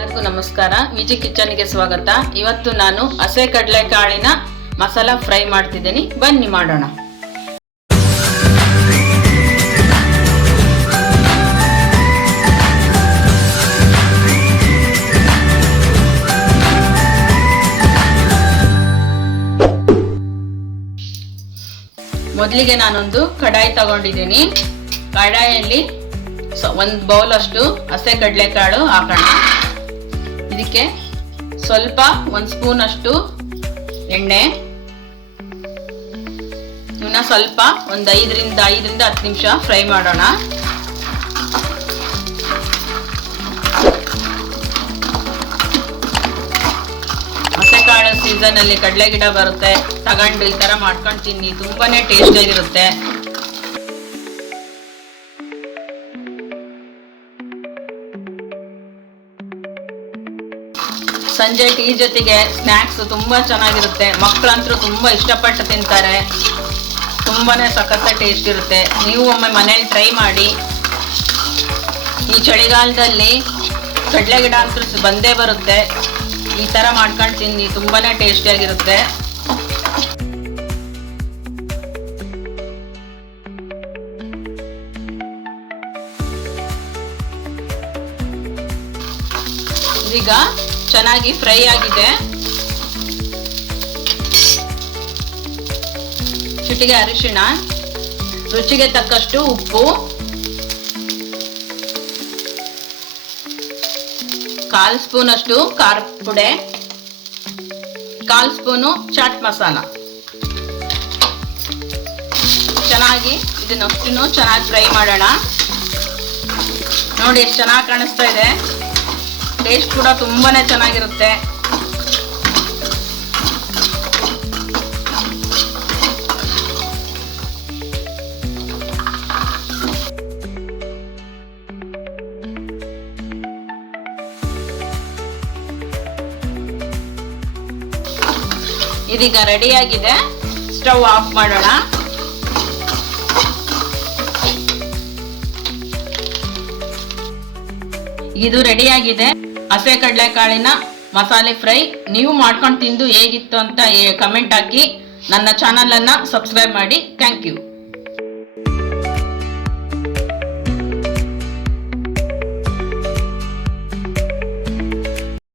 ಎಲ್ಲರಿಗೂ ನಮಸ್ಕಾರ. ವಿಜಿ ಕಿಚನ್ಗೆ ಸ್ವಾಗತ. ಇವತ್ತು ನಾನು ಹಸೆ ಕಡಲೆಕಾಳಿನ ಮಸಾಲ ಫ್ರೈ ಮಾಡ್ತಿದ್ದೀನಿ. ಬನ್ನಿ ಮಾಡೋಣ. ಮೊದಲಿಗೆ ನಾನೊಂದು ಕಡಾಯಿ ತಗೊಂಡಿದ್ದೀನಿ. ಕಡಾಯಲ್ಲಿ ಒಂದು ಬೌಲ್ ಅಷ್ಟು ಹಸೆ ಕಡಲೆಕಾಳು ಹಾಕೋಣ. ಇದಕ್ಕೆ ಸ್ವಲ್ಪ ಒಂದು ಸ್ಪೂನ್ ಅಷ್ಟು ಎಣ್ಣೆ. ಇವನ್ನ ಸ್ವಲ್ಪ ಒಂದು ಐದರಿಂದ ಐದರಿಂದ ಹತ್ತು ನಿಮಿಷ ಫ್ರೈ ಮಾಡೋಣ. ಹಸೆಕಾಳು ಸೀಸನ್ ಅಲ್ಲಿ ಕಡಲೆ ಗಿಡ ಬರುತ್ತೆ. ತಗೊಂಡು ಈ ತರ ಮಾಡ್ಕೊಂಡು ತಿನ್ನಿ. ತುಂಬಾನೇ ಟೇಸ್ಟ್ ಆಗಿರುತ್ತೆ. ಸಂಜೆ ಟೀ ಜೊತೆಗೆ ಸ್ನ್ಯಾಕ್ಸ್ ತುಂಬಾ ಚೆನ್ನಾಗಿರುತ್ತೆ. ಮಕ್ಕಳಂತರೂ ತುಂಬಾ ಇಷ್ಟಪಟ್ಟು ತಿಂತಾರೆ. ತುಂಬಾನೇ ಸಖತ್ತ ಟೇಸ್ಟ್ ಇರುತ್ತೆ. ನೀವು ಒಮ್ಮೆ ಮನೇಲಿ ಟ್ರೈ ಮಾಡಿ. ಈ ಚಳಿಗಾಲದಲ್ಲಿ ಕಡಲೆ ಗಿಡ ಅಂತೂ ಬಂದೇ ಬರುತ್ತೆ. ಈ ಥರ ಮಾಡ್ಕೊಂಡು ತಿನ್ನಿ. ತುಂಬಾನೇ ಟೇಸ್ಟಿಯಾಗಿರುತ್ತೆ ಇದೀಗ ಚೆನ್ನಾಗಿ ಫ್ರೈ ಆಗಿದೆ. ಚಿಟಿಗೆ ಅರಿಶಿಣ, ರುಚಿಗೆ ತಕ್ಕಷ್ಟು ಉಪ್ಪು, ಕಾಲ್ ಸ್ಪೂನ್ ಅಷ್ಟು ಖಾರ ಪುಡೆ, ಕಾಲ್ ಸ್ಪೂನು ಚಾಟ್ ಮಸಾಲ. ಚೆನ್ನಾಗಿ ಇದನ್ನಷ್ಟು ಚೆನ್ನಾಗಿ ಫ್ರೈ ಮಾಡೋಣ. ನೋಡಿ, ಎಷ್ಟು ಚೆನ್ನಾಗಿ ಕಾಣಿಸ್ತಾ ಇದೆ. ಟೇಸ್ಟ್ ಕೂಡ ತುಂಬಾನೇ ಚೆನ್ನಾಗಿರುತ್ತೆ. ಇದೀಗ ರೆಡಿಯಾಗಿದೆ. ಸ್ಟವ್ ಆಫ್ ಮಾಡೋಣ. ಇದು ರೆಡಿಯಾಗಿದೆ. ಹಸೆ ಕಡಲೆಕಾಳಿನ ಮಸಾಲೆ ಫ್ರೈ ನೀವು ಮಾಡ್ಕೊಂಡು ತಿಂದು ಹೇಗಿತ್ತು ಅಂತ ಕಮೆಂಟ್ ಹಾಕಿ ನನ್ನ ಚಾನಲನ್ನು ಸಬ್ಸ್ಕ್ರೈಬ್ ಮಾಡಿ. Thank you